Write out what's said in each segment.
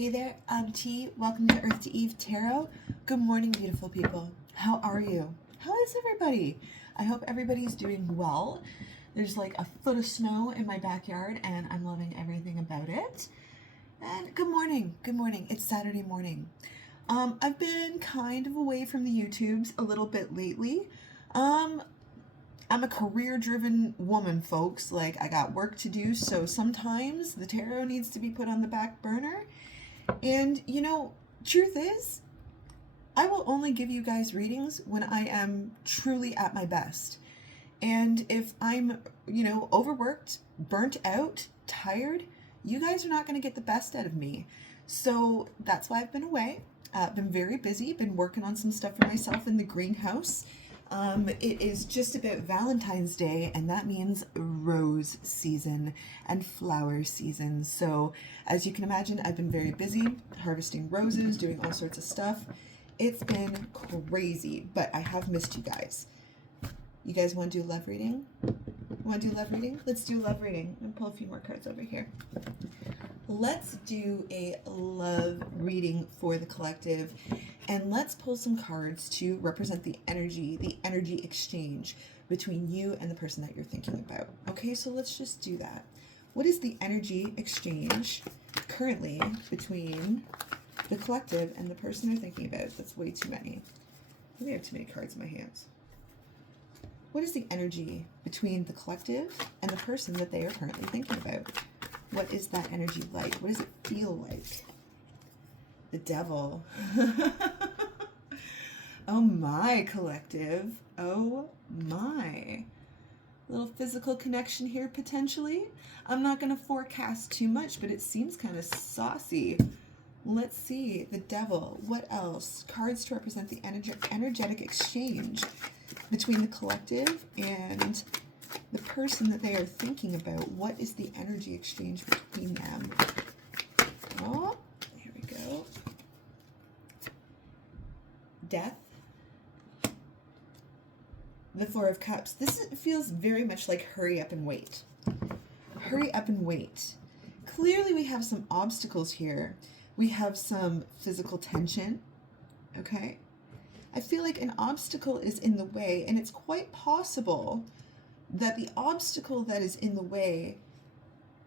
Hey there, I'm T. Welcome to Earth to Eve Tarot. Good morning, beautiful people. How are you? How is everybody? I hope everybody's doing well. There's like a foot of snow in my backyard and I'm loving everything about it. And good morning. Good morning. It's Saturday morning. I've been kind of away from the YouTubes a little bit lately. I'm a career-driven woman, folks. Like, I got work to do, so sometimes the tarot needs to be put on the back burner. And, truth is, I will only give you guys readings when I am truly at my best. And if I'm, overworked, burnt out, tired, you guys are not going to get the best out of me. So that's why I've been away. Been very busy, been working on some stuff for myself in the greenhouse. It is just about Valentine's Day, and that means rose season and flower season. So as you can imagine, I've been very busy harvesting roses, doing all sorts of stuff. It's been crazy, but I have missed you guys. You guys want to do love reading? Want to do love reading? Let's do love reading. I'm going to pull a few more cards over here. Let's do a love reading for the collective, and let's pull some cards to represent the energy exchange between you and the person that you're thinking about. Okay, so let's just do that. What is the energy exchange currently between the collective and the person they're thinking about? That's way too many. Maybe I have too many cards in my hands. What is the energy between the collective and the person that they are currently thinking about? What is that energy like? What does it feel like? The devil. Oh my, collective. Oh my. Little physical connection here potentially. I'm not going to forecast too much, but it seems kind of saucy. Let's see. The devil. What else? Cards to represent the energetic exchange between the collective and the person that they are thinking about. What is the energy exchange between them? Oh, here we go. Death. The Four of Cups. This feels very much like hurry up and wait. Hurry up and wait. Clearly we have some obstacles here. We have some physical tension. Okay? I feel like an obstacle is in the way, and it's quite possible that the obstacle that is in the way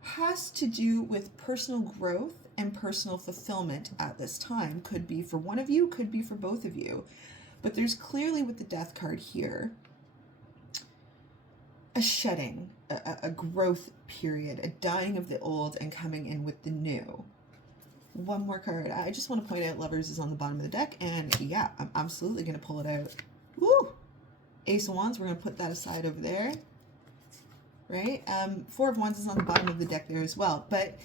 has to do with personal growth and personal fulfillment at this time. Could be for one of you, could be for both of you. But there's clearly with the Death card here, a shedding, a growth period, a dying of the old and coming in with the new. One more card. I just want to point out Lovers is on the bottom of the deck, and yeah, I'm absolutely going to pull it out. Woo! Ace of Wands, we're going to put that aside over there. Right? Four of Wands is on the bottom of the deck there as well. But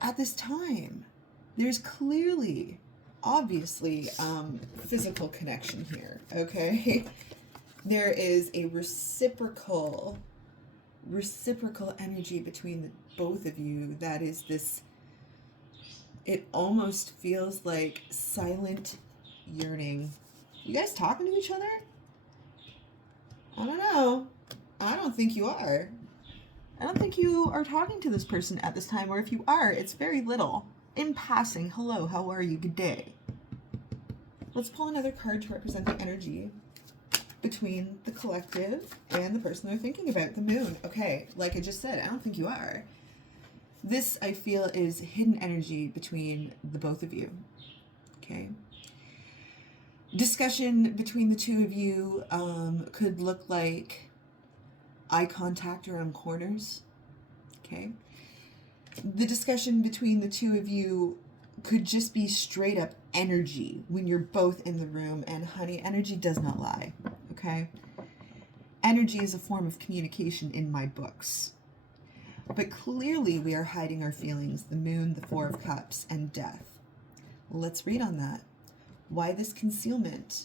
at this time, there's clearly, obviously, physical connection here, okay? There is a reciprocal energy between the both of you that is this, it almost feels like silent yearning. You guys talking to each other? I don't know. I don't think you are. I don't think you are talking to this person at this time, or if you are, it's very little. In passing, hello, how are you, good day. Let's pull another card to represent the energy between the collective and the person they're thinking about, the moon. Okay, like I just said, I don't think you are. This, I feel, is hidden energy between the both of you, okay? Discussion between the two of you could look like eye contact around corners, okay? The discussion between the two of you could just be straight up energy when you're both in the room, and honey, energy does not lie, okay? Energy is a form of communication in my books. But clearly we are hiding our feelings, the moon, the Four of Cups, and death. Let's read on that. Why this concealment?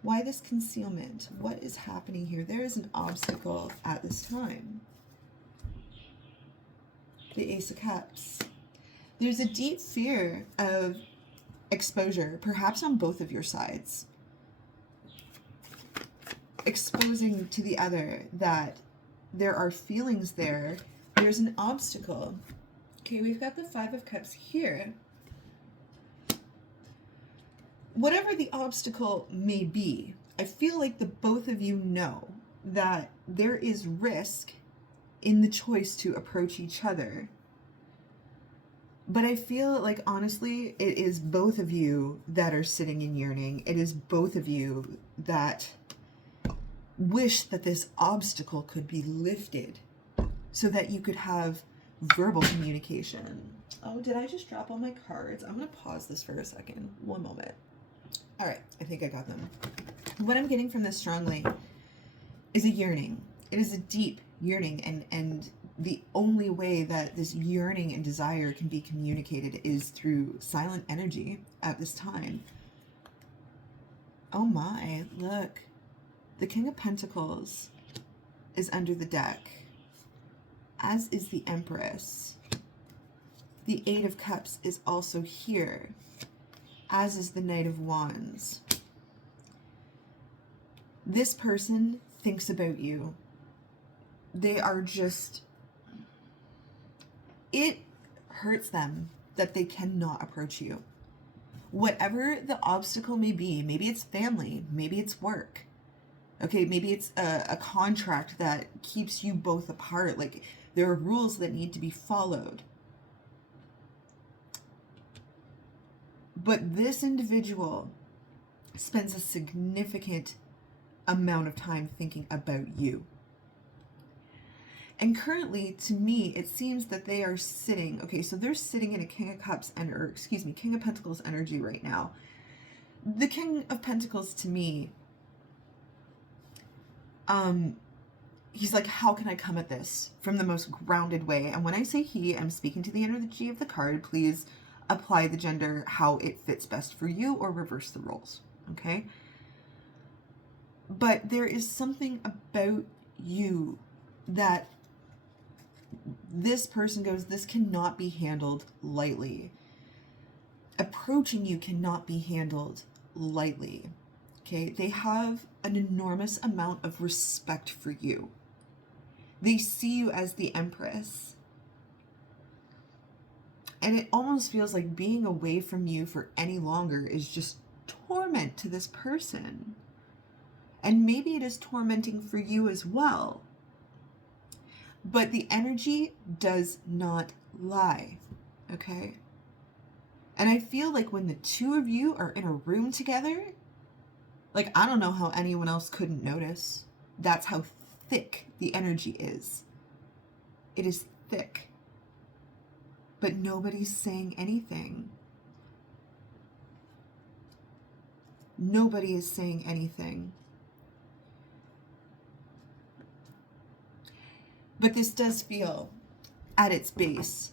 Why this concealment? What is happening here? There is an obstacle at this time. The Ace of Cups. There's a deep fear of exposure, perhaps on both of your sides. Exposing to the other that there are feelings there. There's an obstacle. Okay, we've got the Five of Cups here. whatever the obstacle may be, I feel like the both of you know that there is risk in the choice to approach each other. But I feel like, honestly, it is both of you that are sitting in yearning. It is both of you that wish that this obstacle could be lifted so that you could have verbal communication. Oh, did I just drop all my cards? I'm going to pause this for a second. One moment. All right, I think I got them. What I'm getting from this strongly is a yearning. It is a deep yearning, and the only way that this yearning and desire can be communicated is through silent energy at this time. Oh my, look. The King of Pentacles is under the deck, as is the Empress. The Eight of Cups is also here, as is the Knight of Wands. This person thinks about you. They are just... It hurts them that they cannot approach you. Whatever the obstacle may be, maybe it's family, maybe it's work. Okay, maybe it's a contract that keeps you both apart. Like, there are rules that need to be followed. But this individual spends a significant amount of time thinking about you. And currently, to me, it seems that they are sitting, okay, so they're sitting in a King of Cups, King of Pentacles energy right now. The King of Pentacles, to me, he's like, how can I come at this from the most grounded way? And when I say he, I'm speaking to the energy of the card. Please apply the gender how it fits best for you, or reverse the roles, okay? But there is something about you that this person goes, this cannot be handled lightly. Approaching you cannot be handled lightly, okay? They have an enormous amount of respect for you. They see you as the Empress. And it almost feels like being away from you for any longer is just torment to this person. And maybe it is tormenting for you as well. But the energy does not lie, okay? And I feel like when the two of you are in a room together, like, I don't know how anyone else couldn't notice. That's how thick the energy is. It is thick. But nobody's saying anything. Nobody is saying anything. But this does feel, at its base,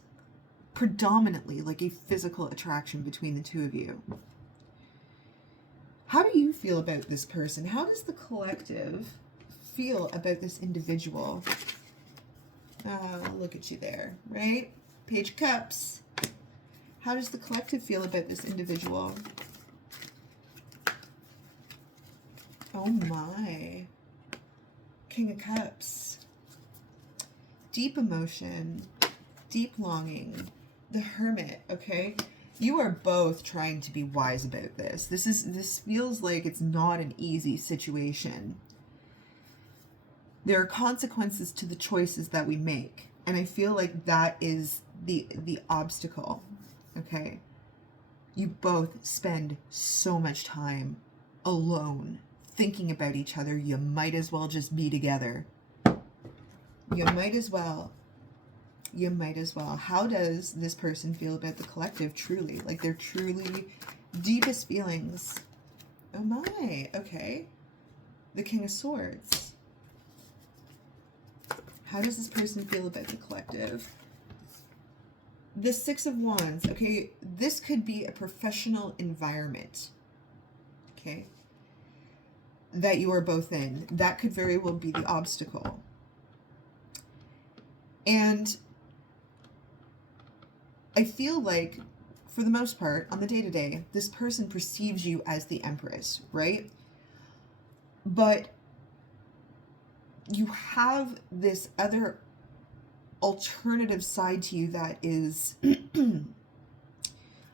predominantly like a physical attraction between the two of you. How do you feel about this person? How does the collective feel about this individual? Look at you there, right? Page of Cups. How does the collective feel about this individual? Oh my. King of Cups. Deep emotion, deep longing, the Hermit, okay? You are both trying to be wise about this. This feels like it's not an easy situation. There are consequences to the choices that we make. And I feel like that is the obstacle, okay? You both spend so much time alone thinking about each other. You might as well just be together. You might as well. You might as well. How does this person feel about the collective truly? Like, their truly deepest feelings. Oh my, okay. The King of Swords. How does this person feel about the collective? The Six of Wands. Okay, this could be a professional environment. Okay. That you are both in. That could very well be the obstacle. And I feel like, for the most part, on the day-to-day, this person perceives you as the Empress, right? But you have this other alternative side to you that is,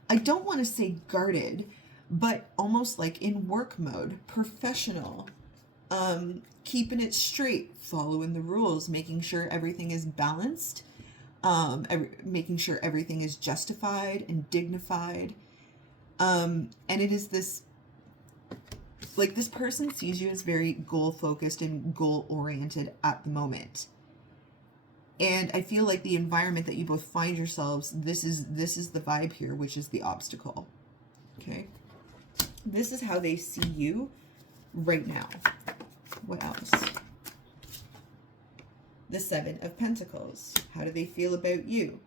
I don't want to say guarded, but almost like in work mode, professional, keeping it straight, following the rules, making sure everything is balanced, making sure everything is justified and dignified. And it is this, like, this person sees you as very goal focused and goal oriented at the moment. And I feel like the environment that you both find yourselves, this is the vibe here, which is the obstacle. Okay. This is how they see you right now. What else? The Seven of Pentacles. How do they feel about you?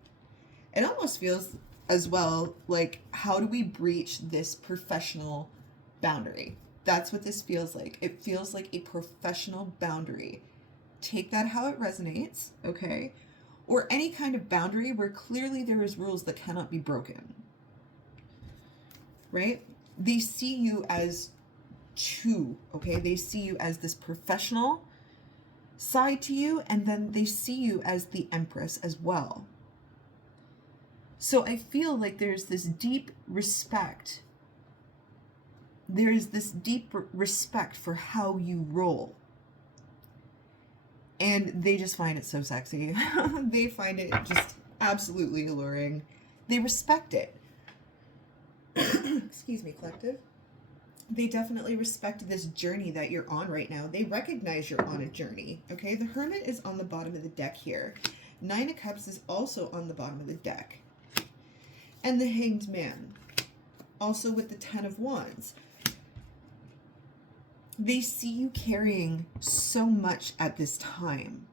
It almost feels as well like, how do we breach this professional boundary? That's what this feels like. It feels like a professional boundary. Take that how it resonates, okay? Or any kind of boundary where clearly there is rules that cannot be broken, right? They see you as two, okay? They see you as this professional side to you, and then they see you as the Empress as well. So I feel like there's this deep respect. There is this deep respect for how you roll. And they just find it so sexy. They find it just absolutely alluring. They respect it. Excuse me, collective. They definitely respect this journey that you're on right now. They recognize you're on a journey, okay? The Hermit is on the bottom of the deck here. Nine of Cups is also on the bottom of the deck. And the Hanged Man, also with the Ten of Wands. They see you carrying so much at this time.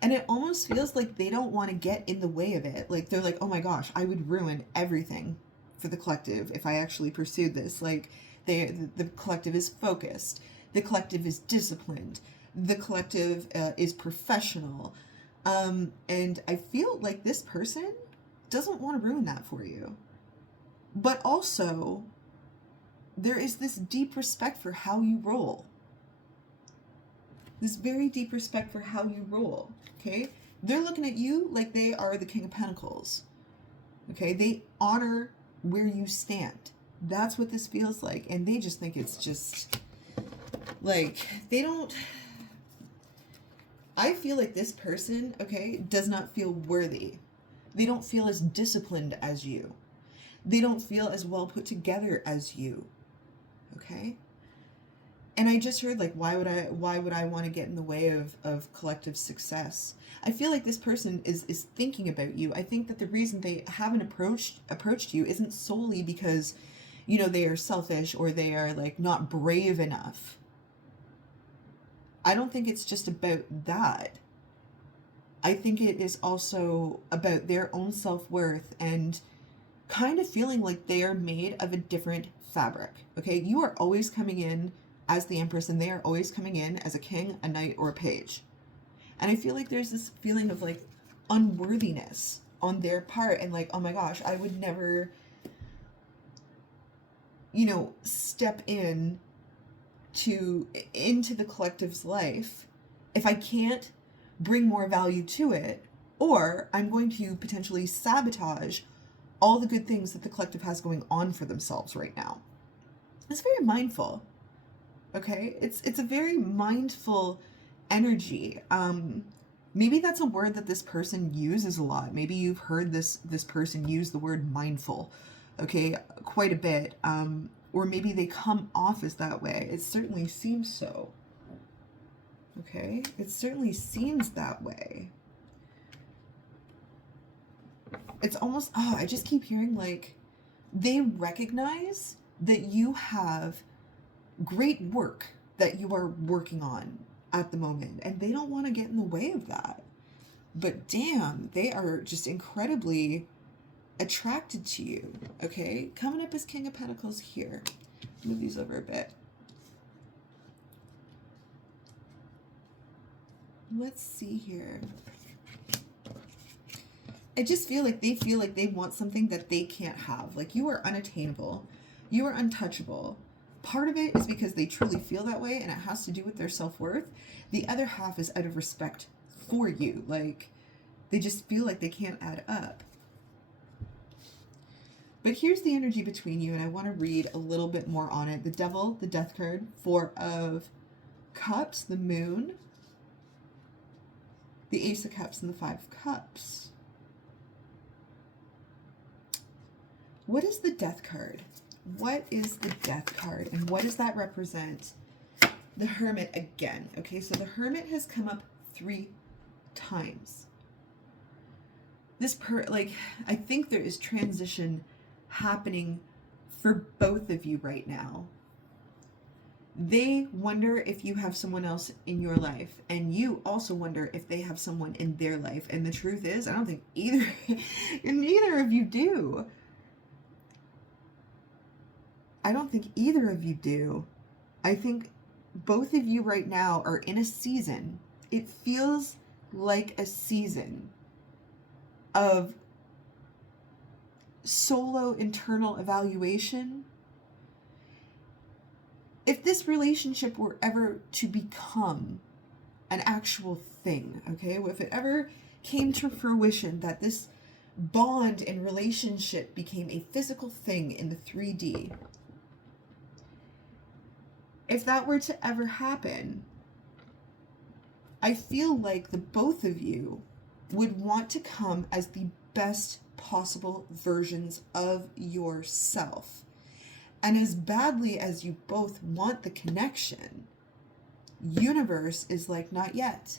And it almost feels like they don't want to get in the way of it. Like, they're like, oh my gosh, I would ruin everything for the collective if I actually pursued this. Like, the collective is focused. The collective is disciplined. The collective is professional. And I feel like this person doesn't want to ruin that for you. But also, there is this deep respect for how you roll. This very deep respect for how you roll, okay? They're looking at you like they are the King of Pentacles, okay? They honor where you stand. That's what this feels like. And they just think it's just, like, they don't... I feel like this person, okay, does not feel worthy. They don't feel as disciplined as you. They don't feel as well put together as you. Okay. And I just heard, like, why would I want to get in the way of collective success? I feel like this person is thinking about you. I think that the reason they haven't approached you isn't solely because, you know, they are selfish or they are, like, not brave enough. I don't think it's just about that. I think it is also about their own self-worth and kind of feeling like they are made of a different fabric. Okay, you are always coming in as the Empress, and they are always coming in as a king, a knight, or a page. And I feel like there's this feeling of, like, unworthiness on their part, and like, oh my gosh, I would never, you know, step into the collective's life if I can't bring more value to it, or I'm going to potentially sabotage all the good things that the collective has going on for themselves right now. It's very mindful, okay? It's a very mindful energy. Maybe that's a word that this person uses a lot. Maybe you've heard this person use the word mindful, okay, quite a bit. Or maybe they come off as that way. It certainly seems so. Okay, it certainly seems that way. It's almost, I just keep hearing, like, they recognize that you have great work that you are working on at the moment, and they don't want to get in the way of that. But damn, they are just incredibly attracted to you, okay? Coming up as King of Pentacles here. Move these over a bit. Let's see here. I just feel like they want something that they can't have. Like, you are unattainable. You are untouchable. Part of it is because they truly feel that way, and it has to do with their self-worth. The other half is out of respect for you. Like, they just feel like they can't add up. But here's the energy between you, and I want to read a little bit more on it. The Devil, the Death card, Four of Cups, the Moon, the Ace of Cups, and the Five of Cups. What is the Death card? What is the Death card, and what does that represent? The Hermit again. Okay, so the Hermit has come up 3 times. This I think there is transition happening for both of you right now. They wonder if you have someone else in your life, and you also wonder if they have someone in their life. And the truth is, I don't think neither of you do. I don't think either of you do. I think both of you right now are in a season. It feels like a season of solo internal evaluation. If this relationship were ever to become an actual thing, okay, if it ever came to fruition that this bond and relationship became a physical thing in the 3D, if that were to ever happen, I feel like the both of you would want to come as the best possible versions of yourself. And as badly as you both want the connection, universe is like, not yet.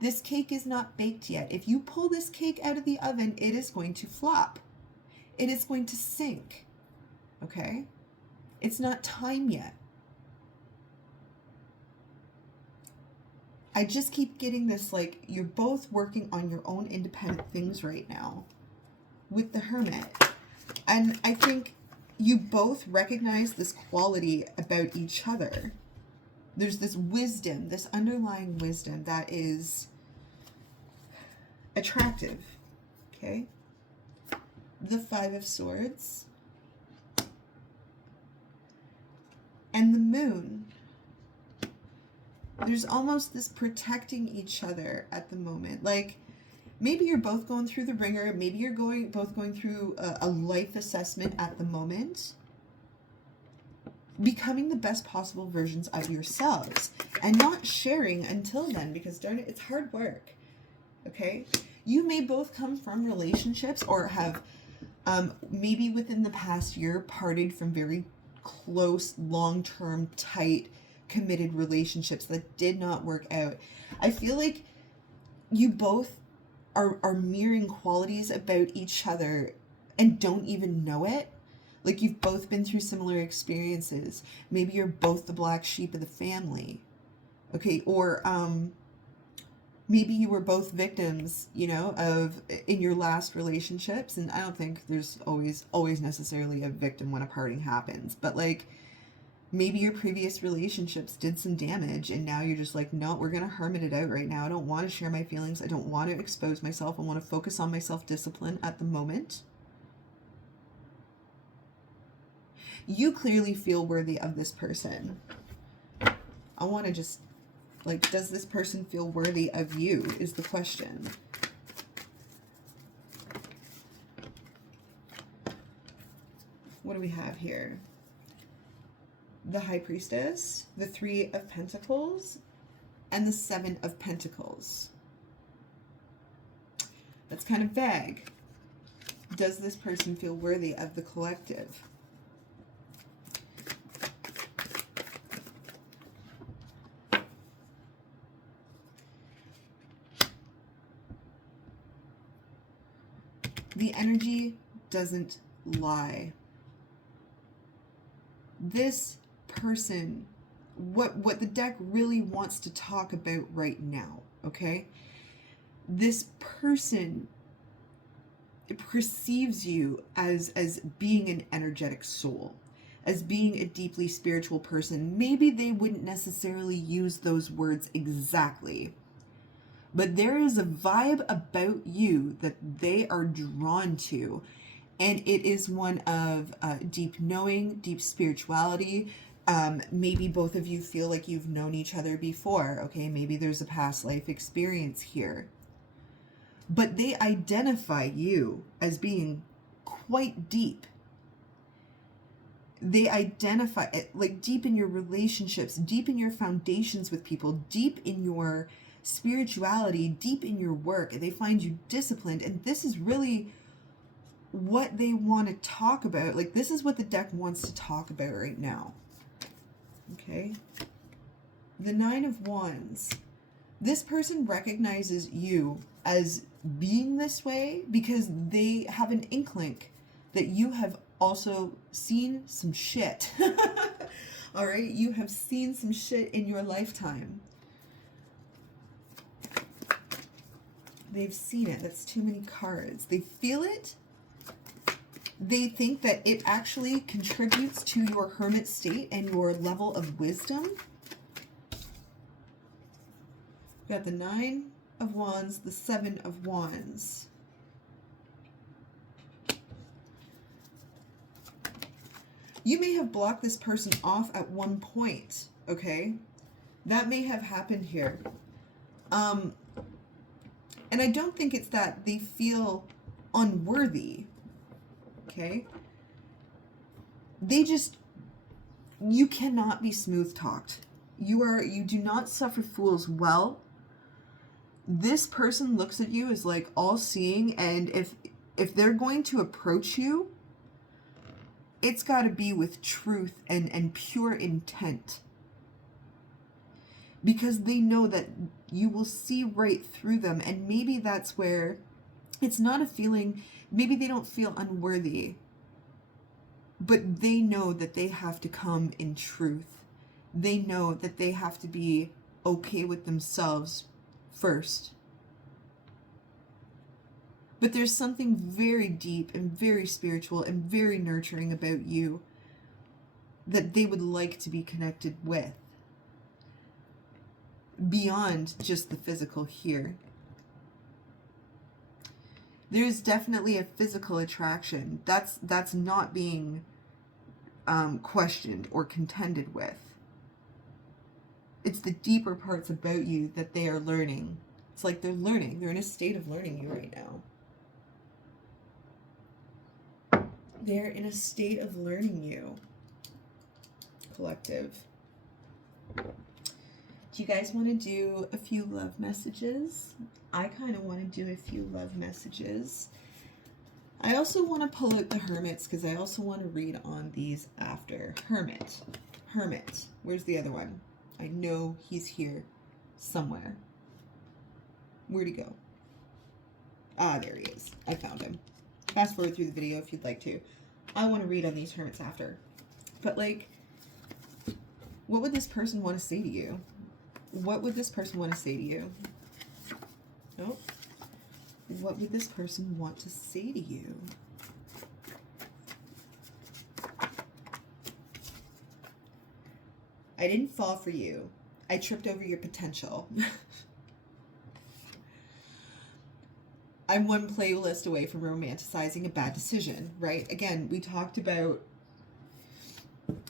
This cake is not baked yet. If you pull this cake out of the oven, it is going to flop. It is going to sink. Okay? It's not time yet. I just keep getting this, like, you're both working on your own independent things right now with the Hermit. And I think you both recognize this quality about each other. There's this wisdom, this underlying wisdom that is attractive. Okay? The Five of Swords. And the Moon. There's almost this protecting each other at the moment. Like, maybe you're both going through the ringer. Maybe you're both going through a life assessment at the moment. Becoming the best possible versions of yourselves. And not sharing until then, because darn it, it's hard work. Okay? You may both come from relationships or have maybe within the past year parted from very close, long-term, tight, committed relationships that did not work out. I feel like you both are mirroring qualities about each other and don't even know it. Like, you've both been through similar experiences. Maybe you're both the black sheep of the family. Okay, or maybe you were both victims, you know, of in your last relationships. And I don't think there's always necessarily a victim when a parting happens, but like, maybe your previous relationships did some damage and now you're just like, no, we're going to hermit it out right now. I don't want to share my feelings. I don't want to expose myself. I want to focus on my self-discipline at the moment. You clearly feel worthy of this person. I want to just, like, does this person feel worthy of you is the question. What do we have here? The High Priestess, the Three of Pentacles, and the Seven of Pentacles. That's kind of vague. Does this person feel worthy of the collective? The energy doesn't lie. This person, what the deck really wants to talk about right now, okay? This person perceives you as being an energetic soul, as being a deeply spiritual person. Maybe they wouldn't necessarily use those words exactly, but there is a vibe about you that they are drawn to, and it is one of deep knowing, deep spirituality. Maybe both of you feel like you've known each other before, okay? Maybe there's a past life experience here. But they identify you as being quite deep They identify it, like deep in your relationships, deep in your foundations with people, deep in your spirituality, deep in your work. They find you disciplined, and this is really what they want to talk about. Like, this is what the deck wants to talk about right now. Okay? The Nine of Wands. This person recognizes you as being this way because they have an inkling that you have also seen some shit. All right? You have seen some shit in your lifetime. They've seen it. That's too many cards. They feel it. They think that it actually contributes to your hermit state and your level of wisdom. We got the Nine of Wands, the Seven of Wands. You may have blocked this person off at one point, okay? That may have happened here. And I don't think it's that they feel unworthy, okay? They just, you cannot be smooth talked. You do not suffer fools well. This person looks at you as like all seeing, and if they're going to approach you, it's got to be with truth and pure intent. Because they know that you will see right through them. And maybe that's where it's not a feeling, maybe they don't feel unworthy, but they know that they have to come in truth. They know that they have to be okay with themselves first. But there's something very deep and very spiritual and very nurturing about you that they would like to be connected with. Beyond just the physical here. There's definitely a physical attraction. That's not being questioned or contended with. It's the deeper parts about you that they are learning. It's like they're learning. They're in a state of learning you right now. They're in a state of learning you. Collective. Do you guys want to do a few love messages? I kind of want to do a few love messages. I also want to pull out the hermits because I also want to read on these after. Hermit. Hermit. Where's the other one? I know he's here somewhere. Where'd he go? Ah, there he is. I found him. Fast forward through the video if you'd like to. I want to read on these hermits after. But like, what would this person want to say to you? What would this person want to say to you? Nope. What would this person want to say to you? I didn't fall for you. I tripped over your potential. I'm one playlist away from romanticizing a bad decision, right? Again, we talked about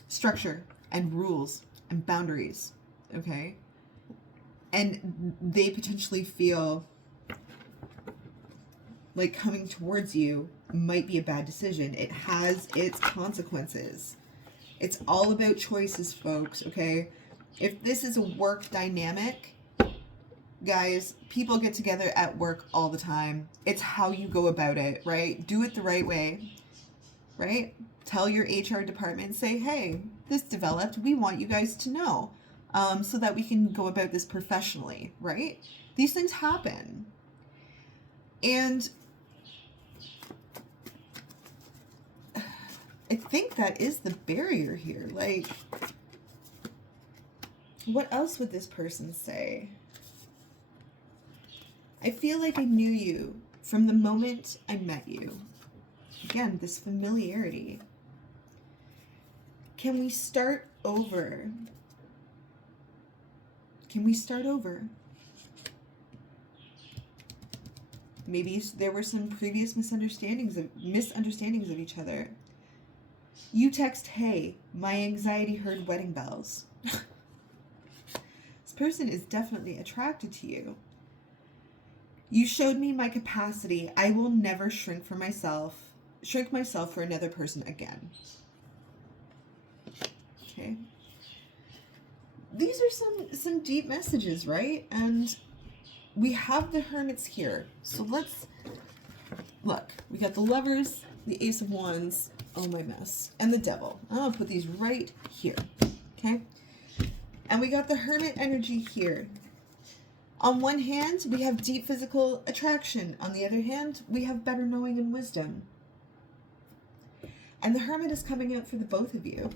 structure and rules and boundaries, okay? And they potentially feel like coming towards you might be a bad decision. It has its consequences. It's all about choices, folks, okay? If this is a work dynamic, guys, people get together at work all the time. It's how you go about it, right? Do it the right way, right? Tell your HR department, say, hey, this developed. We want you guys to know so that we can go about this professionally, right? These things happen. And I think that is the barrier here. Like, what else would this person say? I feel like I knew you from the moment I met you. Again, this familiarity. Can we start over? Can we start over? Maybe there were some previous misunderstandings of each other. You text, hey, my anxiety heard wedding bells. This person is definitely attracted to you. You showed me my capacity. I will never shrink myself for another person again. Okay. These are some deep messages, right? And we have the Hermits here. So let's look. We got the Lovers, the Ace of Wands, oh my mess, and the Devil. I'll put these right here. Okay? And we got the Hermit energy here. On one hand, we have deep physical attraction. On the other hand, we have better knowing and wisdom. And the Hermit is coming out for the both of you.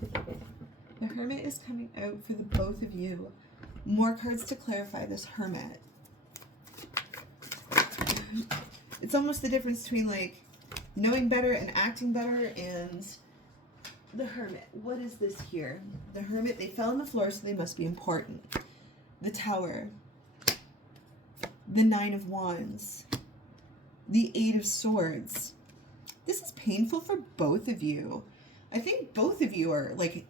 The Hermit is coming out for the both of you. More cards to clarify this Hermit. It's almost the difference between like knowing better and acting better and the Hermit. What is this here? The Hermit, they fell on the floor, so they must be important. The Tower. The Nine of Wands. The Eight of Swords. This is painful for both of you. I think both of you are like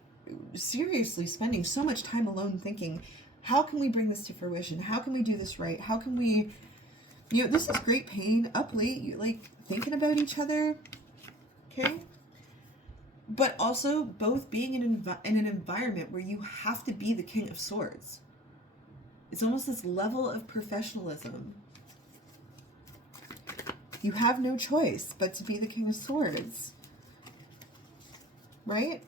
seriously spending so much time alone thinking, how can we bring this to fruition? How can we do this right? How can we, you know, this is great pain, up late, you like thinking about each other, okay? But also both being in an environment where you have to be the King of Swords. It's almost this level of professionalism. You have no choice but to be the King of Swords. Right?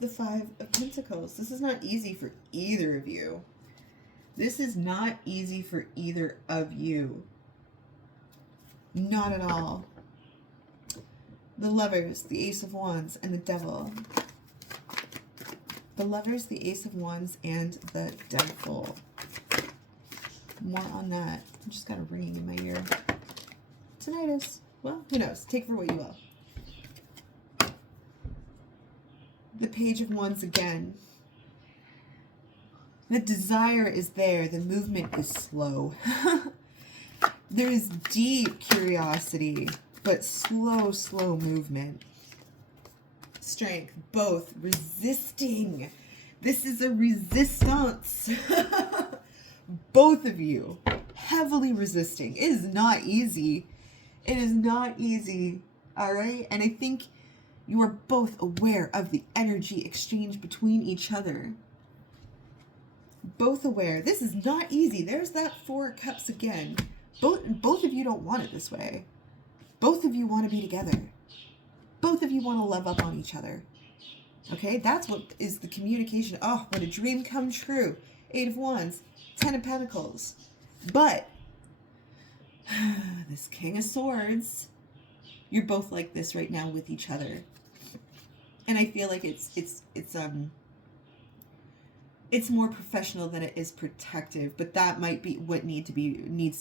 The Five of Pentacles. This is not easy for either of you. This is not easy for either of you. Not at all. The Lovers, the Ace of Wands, and the Devil. The Lovers, the Ace of Wands, and the Devil. More on that. I just got a ringing in my ear. Tinnitus. Well, who knows? Take for what you will. The Page of Wands again. The desire is there. The movement is slow. There is deep curiosity, but slow movement. Strength. Both resisting. This is a resistance. Both of you heavily resisting. It is not easy. It is not easy. All right. And I think you are both aware of the energy exchange between each other. Both aware. This is not easy. There's that Four of Cups again. Both of you don't want it this way. Both of you want to be together. Both of you want to love up on each other. Okay, that's what is the communication. Oh, what a dream come true. Eight of Wands, Ten of Pentacles. But this King of Swords, you're both like this right now with each other. And I feel like it's more professional than it is protective, but that might be what needs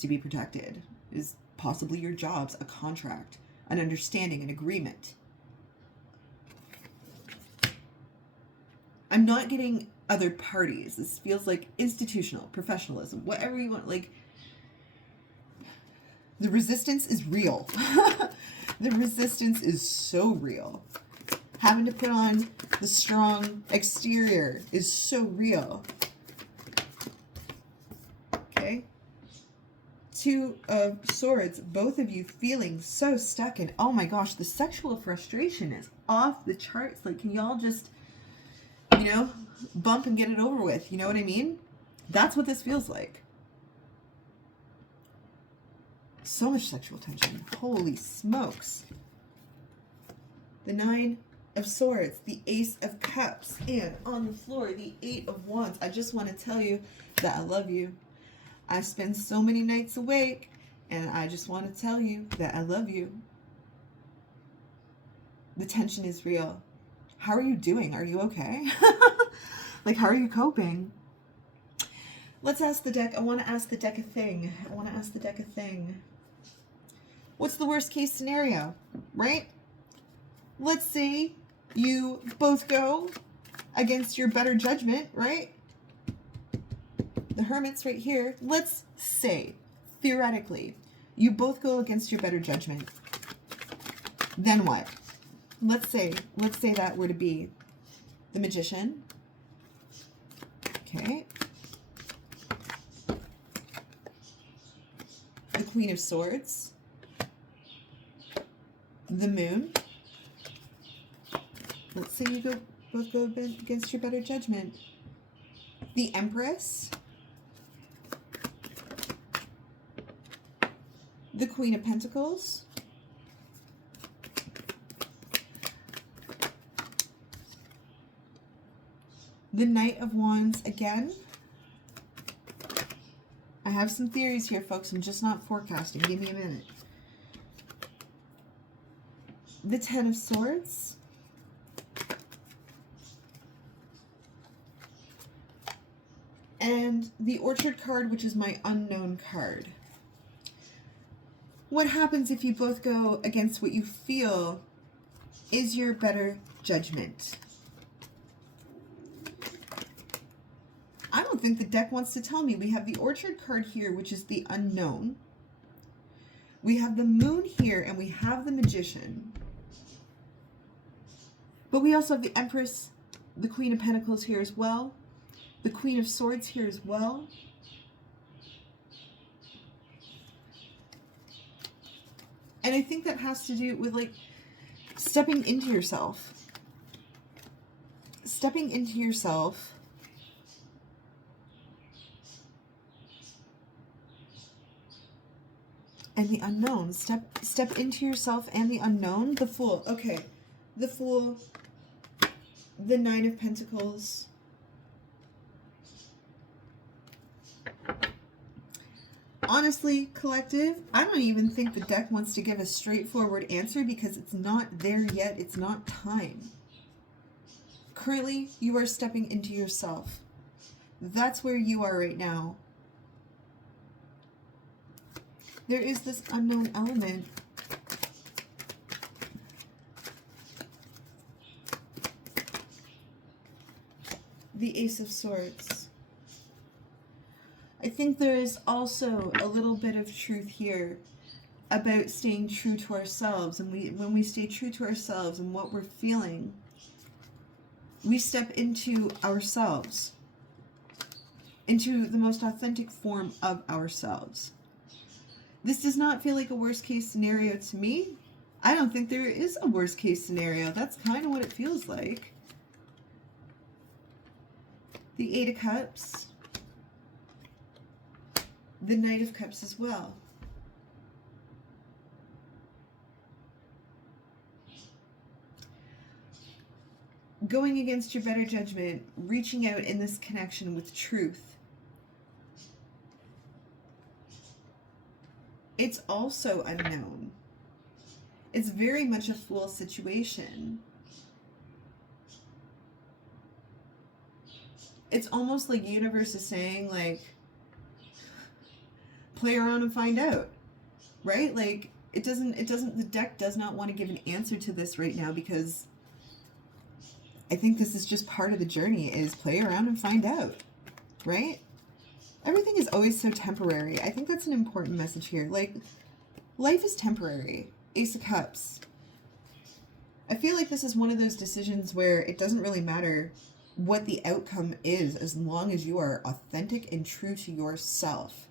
to be protected, is possibly your jobs, a contract, an understanding, an agreement. I'm not getting other parties. This feels like institutional, professionalism, whatever you want. Like, the resistance is real. The resistance is so real. Having to put on the strong exterior is so real. Okay. Two of Swords, both of you feeling so stuck in, oh my gosh, the sexual frustration is off the charts. Like, can y'all just, you know, bump and get it over with? You know what I mean? That's what this feels like. So much sexual tension. Holy smokes. The Nine of Swords, the Ace of Cups, and on the floor, the Eight of Wands. I just want to tell you that I love you. I spend so many nights awake, and I just want to tell you that I love you. The tension is real. How are you doing? Are you okay? Like, how are you coping? Let's ask the deck. I want to ask the deck a thing. What's the worst case scenario, right? Let's say you both go against your better judgment, right? The Hermit's right here. Let's say, theoretically, you both go against your better judgment. Then what? Let's say that were to be the Magician. Okay. The Queen of Swords. The Moon. Let's say you both go against your better judgment. The Empress. The Queen of Pentacles. The Knight of Wands again. I have some theories here, folks. I'm just not forecasting. Give me a minute. The Ten of Swords. And the Orchard card, which is my unknown card. What happens if you both go against what you feel is your better judgment? I don't think the deck wants to tell me. We have the Orchard card here, which is the unknown. We have the Moon here, and we have the Magician. But we also have the Empress, the Queen of Pentacles here as well. The Queen of Swords here as well. And I think that has to do with, like, stepping into yourself. Stepping into yourself. And the unknown. Step into yourself and the unknown. The Fool. Okay. The Fool. The Nine of Pentacles. Honestly, collective, I don't even think the deck wants to give a straightforward answer because it's not there yet. It's not time. Currently, you are stepping into yourself. That's where you are right now. There is this unknown element. The Ace of Swords. I think there is also a little bit of truth here about staying true to ourselves. And when we stay true to ourselves and what we're feeling, we step into ourselves, into the most authentic form of ourselves. This does not feel like a worst case scenario to me. I don't think there is a worst case scenario. That's kind of what it feels like. The Eight of Cups. The Knight of Cups as well. Going against your better judgment, reaching out in this connection with truth. It's also unknown. It's very much a Fool situation. It's almost like universe is saying, like, play around and find out, right? Like, the deck does not want to give an answer to this right now because I think this is just part of the journey, is play around and find out, right? Everything is always so temporary. I think that's an important message here. Like, life is temporary. Ace of Cups. I feel like this is one of those decisions where it doesn't really matter what the outcome is as long as you are authentic and true to yourself.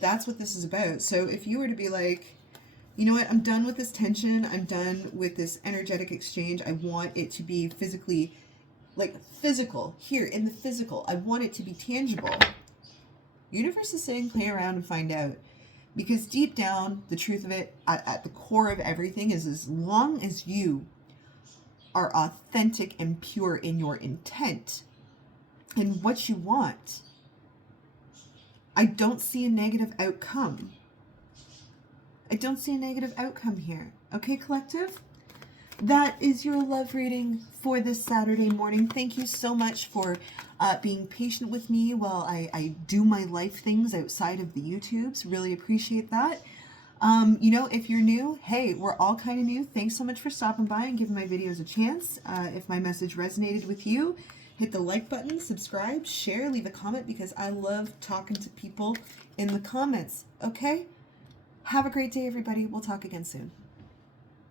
That's what this is about. So if you were to be like, you know what, I'm done with this tension, I'm done with this energetic exchange, I want it to be physically, like physical, here in the physical, I want it to be tangible. Universe is saying play around and find out. Because deep down, the truth of it, at the core of everything, is as long as you are authentic and pure in your intent and what you want, I don't see a negative outcome. I don't see a negative outcome here. Okay, collective? That is your love reading for this Saturday morning. Thank you so much for being patient with me while I do my life things outside of the YouTubes. Really appreciate that. You know, if you're new, hey, we're all kind of new. Thanks so much for stopping by and giving my videos a chance. If my message resonated with you, hit the like button, subscribe, share, leave a comment, because I love talking to people in the comments. Okay? Have a great day, everybody. We'll talk again soon.